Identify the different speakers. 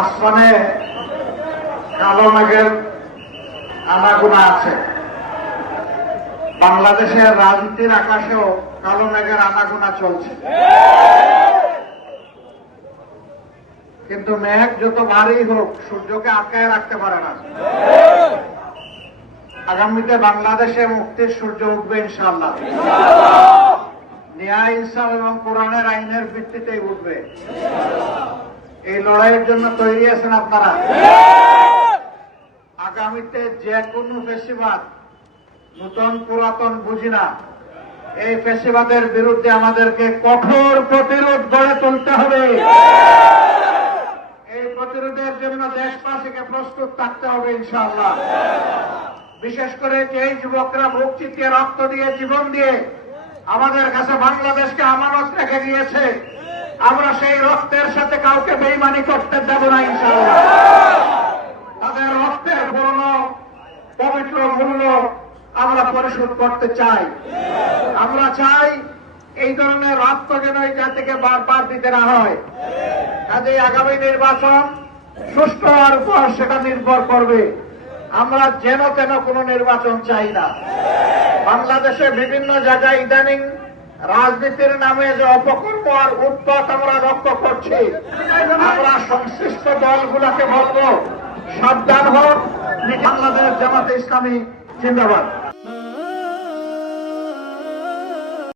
Speaker 1: আসমানে কালো মেঘের আনাগোনা আছে। বাংলাদেশের রাজনীতির আকাশেও কালো মেঘের আনাগোনা চলছে। কিন্তু মেঘ যত ভারী হোক, সূর্যকে আটকায় রাখতে পারে না। আগামীতে বাংলাদেশে মুক্তির সূর্য উঠবে ইনশাল্লাহ ন্যায় ইনসাফ এবং কোরআনের আইনের ভিত্তিতেই উঠবে। এই লড়াইয়ের জন্য তৈরি আছেন আপনারা। আগামীতে যে কোনো ফেসিবাদ নূতন পুরাতন বুঝি না। এই ফেসিবাদের বিরুদ্ধে আমাদেরকে কঠোর প্রতিরোধ গড়ে তুলতে হবে। এই প্রতিরোধের জন্য দেশবাসীকে প্রস্তুত থাকতে হবে, ইনশাআল্লাহ। বিশেষ করে যেই যুবকরা বুক রক্ত দিয়ে, জীবন দিয়ে আমাদের কাছে বাংলাদেশকে আমানত রেখে দিয়েছে আমরা সেই রক্তের সাথে কাউকে বেইমানি করতে দেব না তাদের রক্তের পূর্ণ পবিত্র মূল্য আমরা পরিশোধ করতে চাই। আমরা চাই এই ধরনের রক্ত যেন এই জাতিকে বারবার দিতে না হয়। কাজে আগামী নির্বাচন সুষ্ঠু হওয়ার উপর সেটা নির্ভর করবে। আমরা যেন তেন কোনো নির্বাচন চাই না। বাংলাদেশে বিভিন্ন জায়গায় ইদানিং রাজনীতির নামে যে অপকর্ম আর উৎপাত আমরা লক্ষ্য করছি, আমরা সংশ্লিষ্ট দলগুলোকে বলব, সাবধান হোক বাংলাদেশ জামাতে ইসলামী জিন্দাবাদ।